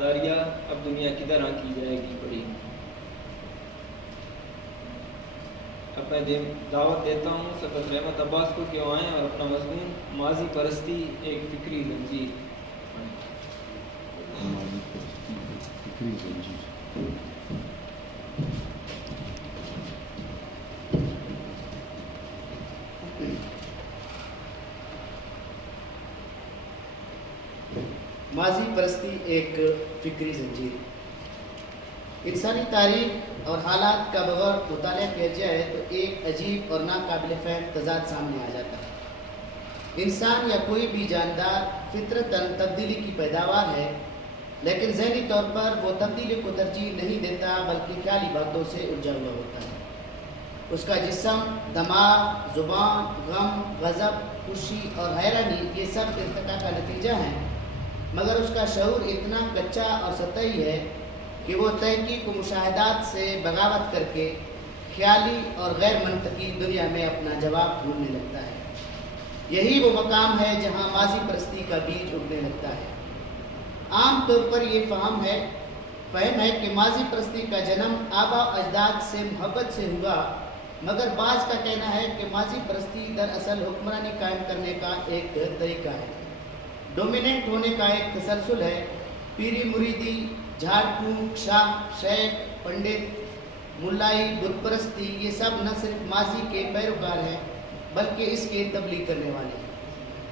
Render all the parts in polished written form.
داریہ اب دنیا کی طرح کی جائے گی بڑی۔ اب میں دعوت دیتا ہوں سقط رحمت عباس کو کہ وہ آئیں اور اپنا مضمون ماضی پرستی ایک فکری زنجیر فکری زنجیر۔ ماضی پرستی ایک فکری زنجیر۔ انسانی تاریخ اور حالات کا بغور مطالعہ کیا جائے تو ایک عجیب اور ناقابل فہم تضاد سامنے آ جاتا ہے۔ انسان یا کوئی بھی جاندار فطرتاً تبدیلی کی پیداوار ہے، لیکن ذہنی طور پر وہ تبدیلی کو ترجیح نہیں دیتا بلکہ خیالی باتوں سے الجھا ہوا ہوتا ہے۔ اس کا جسم، دماغ، زبان، غم، غضب، خوشی اور حیرانی یہ سب ارتقاء کا نتیجہ ہیں، مگر اس کا شعور اتنا کچا اور سطحی ہے کہ وہ تحقیق و مشاہدات سے بغاوت کر کے خیالی اور غیر منطقی دنیا میں اپنا جواب ڈھونڈنے لگتا ہے۔ یہی وہ مقام ہے جہاں ماضی پرستی کا بیج اگنے لگتا ہے۔ عام طور پر یہ فہم ہے کہ ماضی پرستی کا جنم آبا اجداد سے محبت سے ہوا، مگر بعض کا کہنا ہے کہ ماضی پرستی دراصل حکمرانی قائم کرنے کا ایک طریقہ ہے، ڈومیننٹ ہونے کا ایک تسلسل ہے۔ پیری مریدی، جھاڑ پھونک، شاہ، شیخ، پنڈت، ملائی، بت پرستی یہ سب نہ صرف ماضی کے پیروکار ہیں بلکہ اس کے تبلیغ کرنے والے ہیں۔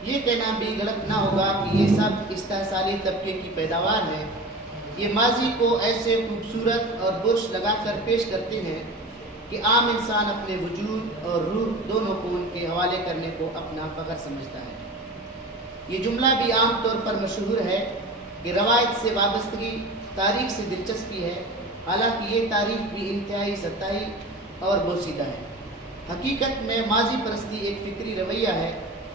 یہ کہنا بھی غلط نہ ہوگا کہ یہ سب استحصالی طبقے کی پیداوار ہے۔ یہ ماضی کو ایسے خوبصورت اور برش لگا کر پیش کرتے ہیں کہ عام انسان اپنے وجود اور روح دونوں کو ان کے حوالے کرنے کو اپنا فخر سمجھتا ہے۔ یہ جملہ بھی عام طور پر مشہور ہے کہ روایت سے وابستگی تاریخ سے دلچسپی ہے، حالانکہ یہ تاریخ بھی انتہائی سطحی اور بوسیدہ ہے۔ حقیقت میں ماضی پرستی ایک فکری رویہ ہے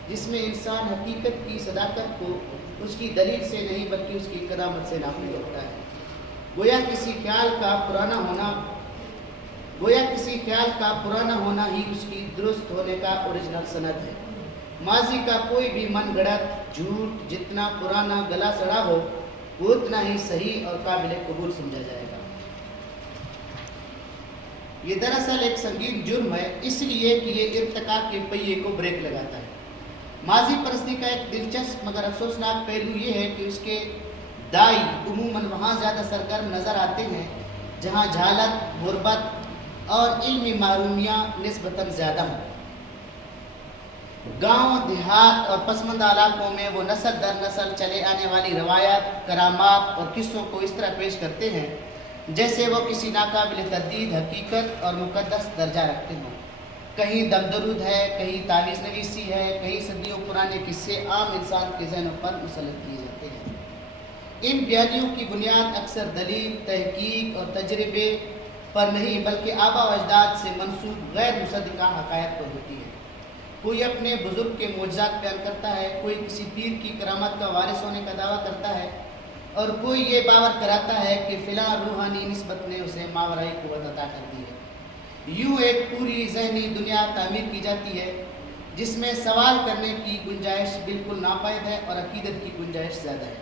جس میں انسان حقیقت کی صداقت کو اس کی دلیل سے نہیں بلکہ اس کی کرامت سے ناپنے لگتا ہے۔ گویا کسی خیال کا پرانا ہونا ہی اس کی درست ہونے کا اوریجنل سند ہے۔ ماضی کا کوئی بھی من گھڑت جھوٹ جتنا پرانا گلا سڑا ہو وہ اتنا ہی صحیح اور قابل قبول سمجھا جائے گا۔ یہ دراصل ایک سنگین جرم ہے، اس لیے کہ یہ ارتقاء کے پہیے کو بریک لگاتا ہے۔ ماضی پرستی کا ایک دلچسپ مگر افسوسناک پہلو یہ ہے کہ اس کے دائی عموماً وہاں زیادہ سرگرم نظر آتے ہیں جہاں جہالت، غربت اور علمی محرومیاں نسبتاً زیادہ ہوں۔ گاؤں، دیہات اور پسماندہ علاقوں میں وہ نسل در نسل چلے آنے والی روایات، کرامات اور قصوں کو اس طرح پیش کرتے ہیں جیسے وہ کسی ناقابل تردید حقیقت اور مقدس درجہ رکھتے ہوں۔ کہیں دم درود ہے، کہیں تعویذ نویسی ہے، کہیں صدیوں پرانے قصے عام انسان کے ذہنوں پر مسلط کیے جاتے ہیں۔ ان بیانیوں کی بنیاد اکثر دلیل، تحقیق اور تجربے پر نہیں بلکہ آبا و اجداد سے منسوب غیر مصدقہ حقائق پر ہوتی ہے۔ کوئی اپنے بزرگ کے معجزات بیان کرتا ہے، کوئی کسی پیر کی کرامت کا وارث ہونے کا دعویٰ کرتا ہے اور کوئی یہ باور کراتا ہے کہ فلاں روحانی نسبت نے اسے ماورائی قوت عطا کر دی ہے۔ یوں ایک پوری ذہنی دنیا تعمیر کی جاتی ہے جس میں سوال کرنے کی گنجائش بالکل ناپید ہے اور عقیدت کی گنجائش زیادہ ہے۔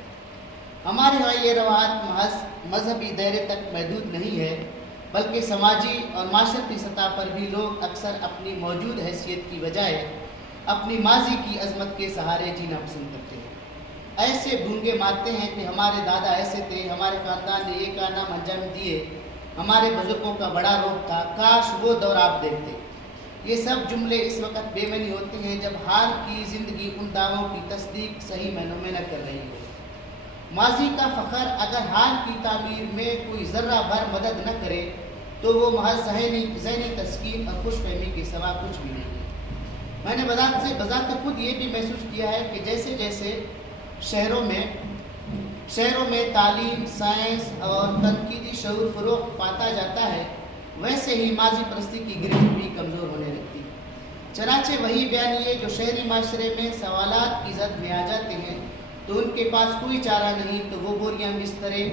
ہمارے ہاں یہ روایت محض مذہبی دائرے تک محدود نہیں ہے بلکہ سماجی اور معاشرتی سطح پر بھی لوگ اکثر اپنی موجود حیثیت کی بجائے اپنی ماضی کی عظمت کے سہارے جینا پسند کرتے ہیں۔ ایسے گونگے مارتے ہیں کہ ہمارے دادا ایسے تھے، ہمارے خاندان نے یہ کارنامے انجام دیے، ہمارے بزرگوں کا بڑا روپ تھا، کاش وہ دور آپ دیکھتے۔ یہ سب جملے اس وقت بے معنی ہوتے ہیں جب حال کی زندگی ان دعووں کی تصدیق صحیح معنوں میں نہ کر رہی ہو۔ ماضی کا فخر اگر حال کی تعمیر میں کوئی ذرہ بھر مدد نہ کرے تو وہ محض ذہنی تسکین اور خوش فہمی کے سوا کچھ بھی نہیں ہے۔ میں نے بذات خود یہ بھی محسوس کیا ہے کہ جیسے جیسے شہروں میں تعلیم، سائنس اور تنقیدی شعور فروغ پاتا جاتا ہے ویسے ہی ماضی پرستی کی گرفت بھی کمزور ہونے لگتی ہے۔ چنانچہ وہی بیانیے جو شہری معاشرے میں سوالات کی زد میں آ جاتے ہیں تو ان کے پاس کوئی چارہ نہیں تو وہ بوریاں بسترے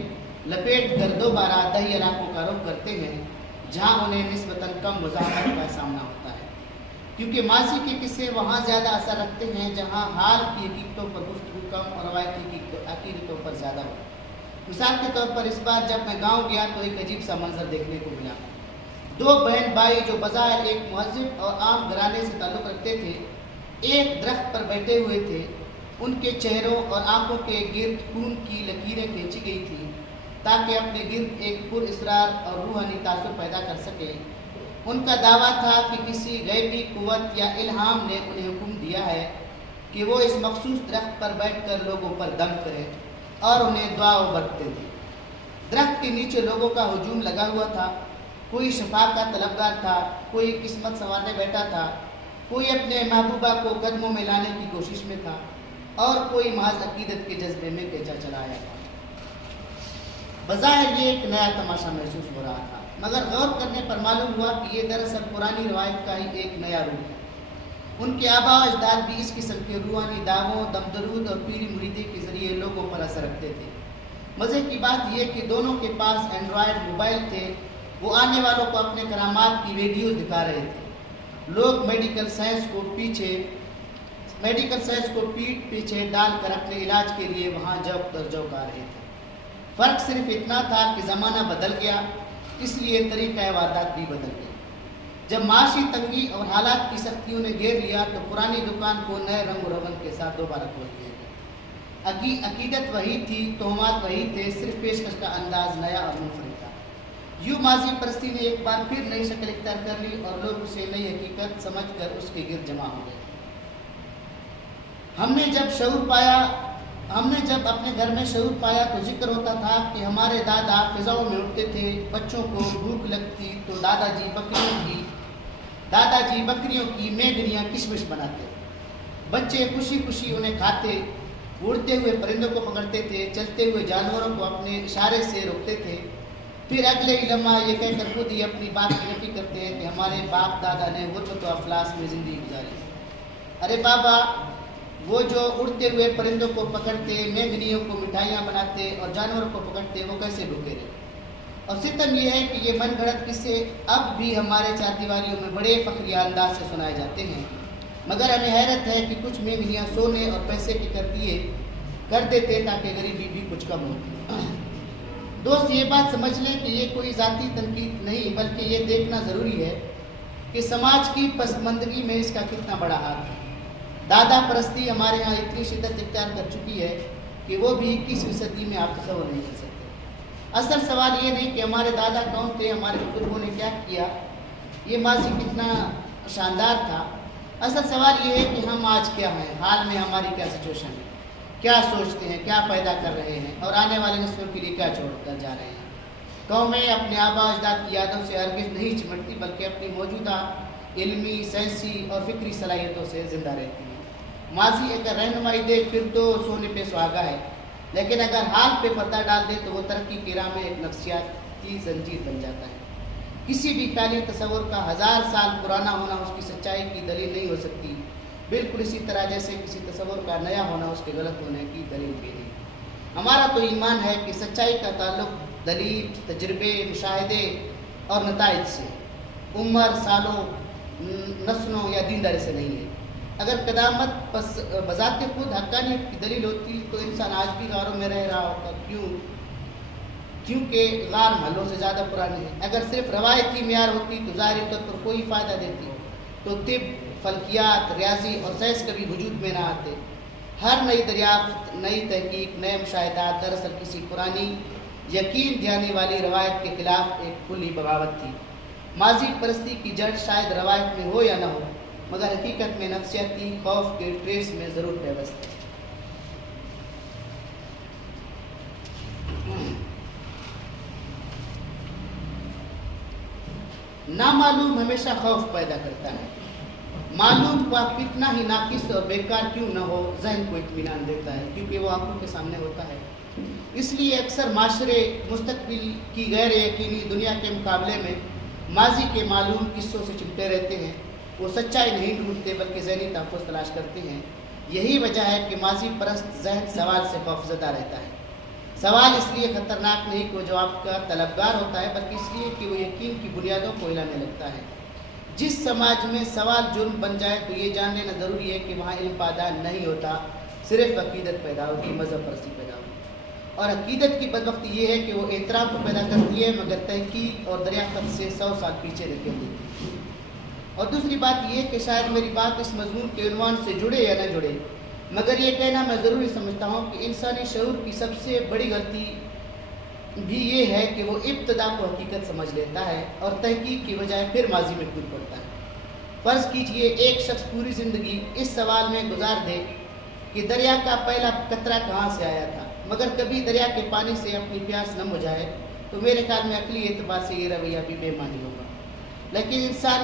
لپیٹ کر دوبارہ دیہی علاقوں کا رخ کرتے ہیں جہاں انہیں نسبتاً کم مزاحمت کا سامنا ہوتا ہے، کیونکہ ماضی کے قصے وہاں زیادہ اثر رکھتے ہیں جہاں حال کی حقیقتوں پر گفتگو کم اور روایتی عقیدتوں پر زیادہ ہو۔ مثال کے طور پر اس بار جب میں گاؤں گیا تو ایک عجیب سا منظر دیکھنے کو ملا۔ دو بہن بھائی جو بظاہر ایک مہذب اور عام گھرانے سے تعلق رکھتے تھے، ایک درخت پر بیٹھے ہوئے تھے۔ ان کے چہروں اور آنکھوں کے گرد خون کی لکیریں کھینچی گئی تھیں تاکہ اپنے گرد ایک پر اسرار اور روحانی تاثر پیدا کر سکے۔ ان کا دعویٰ تھا کہ کسی غیبی قوت یا الہام نے انہیں حکم دیا ہے کہ وہ اس مخصوص درخت پر بیٹھ کر لوگوں پر دم کرے اور انہیں دعا و برکتیں دیں۔ درخت کے نیچے لوگوں کا ہجوم لگا ہوا تھا۔ کوئی شفا کا طلبگار تھا، کوئی قسمت سنوارنے بیٹھا تھا، کوئی اپنے محبوبہ کو قدموں میں لانے کی کوشش میں تھا اور کوئی محض عقیدت کے جذبے میں کیچا چلا آیا تھا۔ بظاہر یہ ایک نیا تماشا محسوس ہو رہا تھا، مگر غور کرنے پر معلوم ہوا کہ یہ دراصل پرانی روایت کا ہی ایک نیا روپ ہے۔ ان کے آباء و اجداد بھی اس قسم کے روحانی دعووں، دم درود اور پیری مریدی کے ذریعے لوگوں پر اثر رکھتے تھے۔ مزے کی بات یہ کہ دونوں کے پاس اینڈرائڈ موبائل تھے۔ وہ آنے والوں کو اپنے کرامات کی ویڈیوز دکھا رہے تھے۔ لوگ میڈیکل سائنس کو پیٹھ پیچھے ڈال کر اپنے علاج کے لیے وہاں جوق در جوق آ رہے تھے۔ فرق صرف اتنا تھا کہ زمانہ بدل گیا، اس لیے طریقہ واردات بھی بدل گیا۔ جب معاشی تنگی اور حالات کی سختیوں نے گھیر لیا تو پرانی دکان کو نئے رنگ و رون کے ساتھ دوبارہ کھول دیا گیا۔ عقیدت وہی تھی، تہمات وہی تھے، صرف پیشکش کا انداز نیا اور منفرد تھا۔ یوں ماضی پرستی نے ایک بار پھر نئی شکل اختیار کر لی اور لوگ اسے نئی حقیقت سمجھ کر اس کے گرد جمع ہو گئے۔ ہم نے جب اپنے گھر میں شعور پایا تو ذکر ہوتا تھا کہ ہمارے دادا فضاؤں میں اڑتے تھے، بچوں کو بھوک لگتی تو دادا جی بکریوں کی میگنیاں کشمش بناتے، بچے خوشی خوشی انہیں کھاتے، اڑتے ہوئے پرندوں کو پکڑتے تھے، چلتے ہوئے جانوروں کو اپنے اشارے سے روکتے تھے۔ پھر اگلے ہی لمحہ یہ کہہ کر خود ہی اپنی بات کی نفی کرتے ہیں کہ ہمارے باپ دادا نے غربت و افلاس میں زندگی گزاری۔ ارے بابا، وہ جو اڑتے ہوئے پرندوں کو پکڑتے، میگنیوں کو مٹھائیاں بناتے اور جانوروں کو پکڑتے، وہ کیسے بھوکے رہے؟ اور ستم یہ ہے کہ یہ من گھڑت قصے اب بھی ہمارے چار دیواریوں میں بڑے فخریہ انداز سے سنائے جاتے ہیں، مگر ہمیں حیرت ہے کہ کچھ میگنیاں سونے اور پیسے کے کر دیتے تاکہ غریبی بھی کچھ کم ہوتی۔ دوست یہ بات سمجھ لیں کہ یہ کوئی ذاتی تنقید نہیں، بلکہ یہ دیکھنا ضروری ہے کہ سماج کی پسماندگی میں اس کا کتنا بڑا ہاتھ ہے۔ دادا پرستی ہمارے ہاں اتنی شدت اختیار کر چکی ہے کہ وہ بھی 21ویں صدی میں آپ تصور نہیں کر سکتے۔ اصل سوال یہ نہیں کہ ہمارے دادا کون تھے، ہمارے بزرگوں نے کیا کیا، یہ ماضی کتنا شاندار تھا۔ اصل سوال یہ ہے کہ ہم آج کیا ہیں، حال میں ہماری کیا سچویشن ہے، کیا سوچتے ہیں، کیا پیدا کر رہے ہیں اور آنے والے نسلوں کے لیے کیا چھوڑ کر جا رہے ہیں۔ قومیں اپنے آباء اجداد کی یادوں سے ہرگز نہیں چمٹتی، بلکہ اپنی موجودہ علمی، سائنسی اور فکری صلاحیتوں سے زندہ رہتی ہیں۔ ماضی اگر رہنمائی دے پھر تو سونے پہ سہاگا ہے، لیکن اگر حال پہ پردہ ڈال دے تو وہ ترقی کی راہ میں ایک نفسیاتی زنجیر بن جاتا ہے۔ کسی بھی خیالی تصور کا 1000 سال پرانا ہونا اس کی سچائی کی دلیل نہیں ہو سکتی، بالکل اسی طرح جیسے کسی تصور کا نیا ہونا اس کے غلط ہونے کی دلیل بھی نہیں۔ ہمارا تو ایمان ہے کہ سچائی کا تعلق دلیل، تجربے، مشاہدے اور نتائج سے، عمر، سالوں، نسلوں یا دینداری سے نہیں ہے۔ اگر قدامت بذات خود حقانیت کی دلیل ہوتی تو انسان آج بھی غاروں میں رہ رہا ہوتا، کیونکہ غار محلوں سے زیادہ پرانے ہیں۔ اگر صرف روایتی معیار ہوتی تو ظاہری طور پر کوئی فائدہ دیتی تو طب، فلکیات، ریاضی اور سائنس کبھی وجود میں نہ آتے۔ ہر نئی دریافت، نئی تحقیق، نئے مشاہدات دراصل کسی پرانی یقین دہانی والی روایت کے خلاف ایک کھلی بغاوت تھی۔ ماضی پرستی کی جڑ شاید روایت میں ہو یا نہ ہو، مگر حقیقت میں نفسیاتی خوف کے ٹریس میں ضرور پیوست ہے۔ نامعلوم ہمیشہ خوف پیدا کرتا ہے۔ معلوم ہوا کتنا ہی ناقص اور بیکار کیوں نہ ہو، ذہن کو اطمینان دیتا ہے کیونکہ وہ آنکھوں کے سامنے ہوتا ہے۔ اس لیے اکثر معاشرے مستقبل کی غیر یقینی دنیا کے مقابلے میں ماضی کے معلوم قصوں سے چمٹے رہتے ہیں۔ وہ سچائی نہیں ڈھونڈتے بلکہ ذہنی تحفظ تلاش کرتے ہیں۔ یہی وجہ ہے کہ ماضی پرست ذہن سوال سے خوفزدہ رہتا ہے۔ سوال اس لیے خطرناک نہیں کہ وہ جواب کا طلبگار ہوتا ہے، بلکہ اس لیے کہ وہ یقین کی بنیادوں کو ہلانے لگتا ہے۔ جس سماج میں سوال جرم بن جائے تو یہ جان لینا ضروری ہے کہ وہاں علم پائیدار نہیں ہوتا، صرف عقیدت پیدا ہوتی، مذہب پرستی پیدا ہوتی۔ اور عقیدت کی بدبختی یہ ہے کہ وہ احترام کو پیدا کرتی ہے مگر تحقیق اور دریافت سے 100 سال پیچھے دھکیل دیتی ہے۔ اور دوسری بات یہ کہ شاید میری بات اس مضمون کے عنوان سے جڑے یا نہ جڑے، مگر یہ کہنا میں ضروری سمجھتا ہوں کہ انسانی شعور کی سب سے بڑی غلطی بھی یہ ہے کہ وہ ابتدا کو حقیقت سمجھ لیتا ہے اور تحقیق کی بجائے پھر ماضی میں کود پڑتا ہے۔ فرض کیجئے ایک شخص پوری زندگی اس سوال میں گزار دے کہ دریا کا پہلا قطرہ کہاں سے آیا تھا، مگر کبھی دریا کے پانی سے اپنی پیاس نہ بجھائے، تو میرے خیال میں عقلی اعتبار سے یہ رویہ بھی بے معنی ہوگا۔ لیکن انسان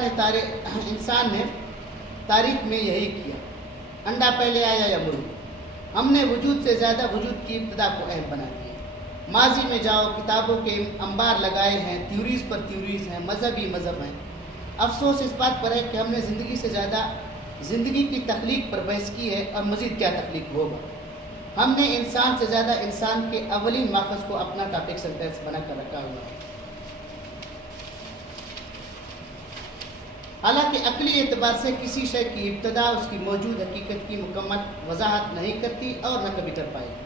نے تاریخ میں یہی کیا۔ انڈا پہلے آیا یا مرغ؟ ہم نے وجود سے زیادہ وجود کی ابتدا کو اہم بنا دیا۔ ماضی میں جاؤ، کتابوں کے انبار لگائے ہیں، تھیوریز پر تھیوریز ہیں، مذہب ہی مذہب ہیں۔ افسوس اس بات پر ہے کہ ہم نے زندگی سے زیادہ زندگی کی تخلیق پر بحث کی ہے، اور مزید کیا تخلیق ہوگا۔ ہم نے انسان سے زیادہ انسان کے اولین ماخذ کو اپنا ٹاپک سینٹینس بنا کر رکھا ہوا ہے۔ حالانکہ عقلی اعتبار سے کسی شے کی ابتدا اس کی موجود حقیقت کی مکمل وضاحت نہیں کرتی اور نہ کبھی کر پائے گی۔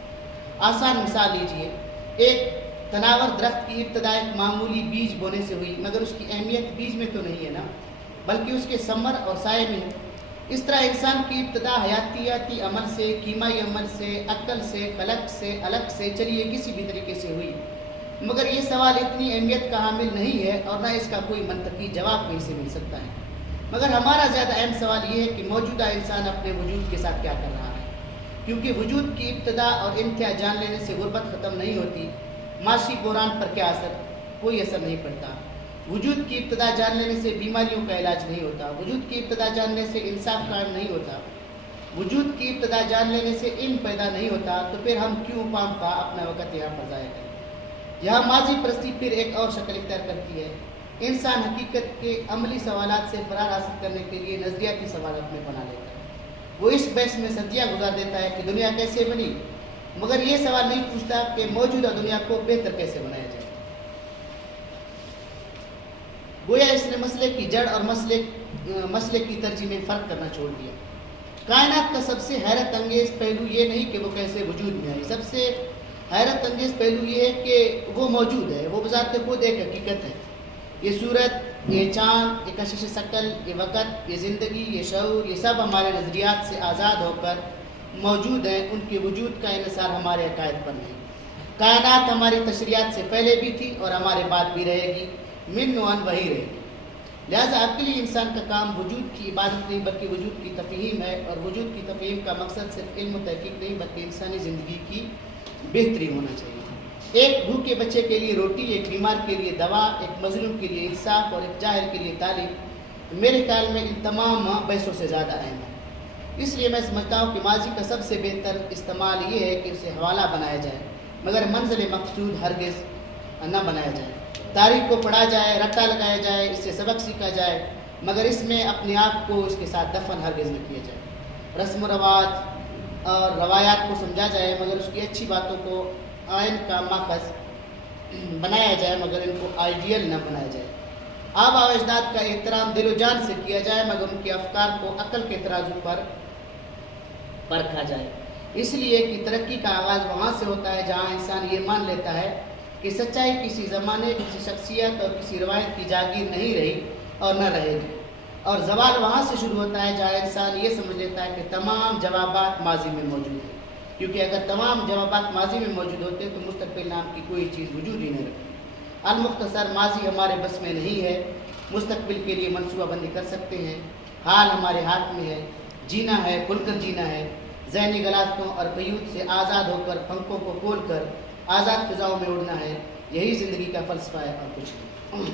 آسان مثال لیجئے، ایک تناور درخت کی ابتدا ایک معمولی بیج بونے سے ہوئی، مگر اس کی اہمیت بیج میں تو نہیں ہے نا، بلکہ اس کے ثمر اور سائے میں ہے۔ اس طرح انسان کی ابتدا حیاتیاتی عمل سے، کیمیائی عمل سے، عقل سے، خلق سے، الگ سے، چلیے کسی بھی طریقے سے ہوئی، مگر یہ سوال اتنی اہمیت کا حامل نہیں ہے اور نہ اس کا کوئی منطقی جواب کہیں سے مل سکتا ہے۔ مگر ہمارا زیادہ اہم سوال یہ ہے کہ موجودہ انسان اپنے وجود کے ساتھ کیا کر رہا ہے، کیونکہ وجود کی ابتدا اور انتہا جان لینے سے غربت ختم نہیں ہوتی۔ معاشی بحران پر کیا اثر؟ کوئی اثر نہیں پڑتا۔ وجود کی ابتدا جان لینے سے بیماریوں کا علاج نہیں ہوتا۔ وجود کی ابتدا جاننے سے انصاف قائم نہیں ہوتا۔ وجود کی ابتدا جان لینے سے علم پیدا نہیں ہوتا، تو پھر ہم کیوں پام کا اپنا وقت یہاں پر ضائع کریں؟ یہاں ماضی پرستی پھر ایک اور شکل اختیار کرتی ہے۔ انسان حقیقت کے عملی سوالات سے فرار حاصل کرنے کے لیے نظریاتی سوالات میں بنا لیتا ہے۔ وہ اس بحث میں صدیاں گزار دیتا ہے کہ دنیا کیسے بنی، مگر یہ سوال نہیں پوچھتا کہ موجودہ دنیا کو بہتر کیسے بنایا جائے۔ گویا اس نے مسئلے کی جڑ اور مسئلے کی ترجیح میں فرق کرنا چھوڑ دیا۔ کائنات کا سب سے حیرت انگیز پہلو یہ نہیں کہ وہ کیسے وجود میں آئی، سب سے حیرت انگیز پہلو یہ ہے کہ وہ موجود ہے، وہ بذات خود ایک حقیقت ہے۔ یہ صورت، یہ چاند، یہ کشش ثقل، یہ وقت، یہ زندگی، یہ شعور، یہ سب ہمارے نظریات سے آزاد ہو کر موجود ہیں۔ ان کے وجود کا انحصار ہمارے عقائد پر نہیں۔ کائنات ہماری تشریحات سے پہلے بھی تھی اور ہمارے بعد بھی رہے گی، من و عن وہی رہے گی۔ لہٰذا عقلی انسان کا کام وجود کی عبادت نہیں بلکہ وجود کی تفہیم ہے، اور وجود کی تفہیم کا مقصد صرف علم و تحقیق نہیں بلکہ انسانی زندگی کی بہتری ہونا چاہیے۔ ایک بھوکے بچے کے لیے روٹی، ایک بیمار کے لیے دوا، ایک مظلوم کے لیے انصاف اور ایک جاہل کے لیے تعلیم میرے خیال میں ان تمام بحثوں سے زیادہ اہم ہے۔ اس لیے میں سمجھتا ہوں کہ ماضی کا سب سے بہتر استعمال یہ ہے کہ اسے حوالہ بنایا جائے، مگر منزل مقصود ہرگز نہ بنایا جائے۔ تاریخ کو پڑھا جائے، رٹا لگایا جائے، اس سے سبق سیکھا جائے، مگر اس میں اپنے آپ کو اس کے ساتھ دفن ہرگز نہ کیا جائے۔ رسم و رواج اور روایات کو سمجھا جائے، مگر اس کی اچھی باتوں کو آئین کا ماخذ بنایا جائے، مگر ان کو آئیڈیل نہ بنایا جائے۔ آبا و اجداد کا احترام دل و جان سے کیا جائے، مگر ان کے افکار کو عقل کے ترازو پر پرکھا جائے۔ اس لیے کہ ترقی کا آغاز وہاں سے ہوتا ہے جہاں انسان یہ مان لیتا ہے کہ سچائی کسی زمانے، کسی شخصیت اور کسی روایت کی جاگیر نہیں رہی اور نہ رہے گی، اور زوال وہاں سے شروع ہوتا ہے جہاں انسان یہ سمجھ لیتا ہے کہ تمام جوابات ماضی میں موجود ہیں، کیونکہ اگر تمام جوابات ماضی میں موجود ہوتے تو مستقبل نام کی کوئی چیز وجود ہی نہیں رکھتی۔ المختصر، ماضی ہمارے بس میں نہیں ہے، مستقبل کے لیے منصوبہ بندی کر سکتے ہیں، حال ہمارے ہاتھ میں ہے، جینا ہے، کھل کر جینا ہے، ذہنی غلاظتوں اور قیود سے آزاد ہو کر پنکھوں کو کھول کر آزاد فضاؤں میں اڑنا ہے۔ یہی زندگی کا فلسفہ ہے اور کچھ نہیں۔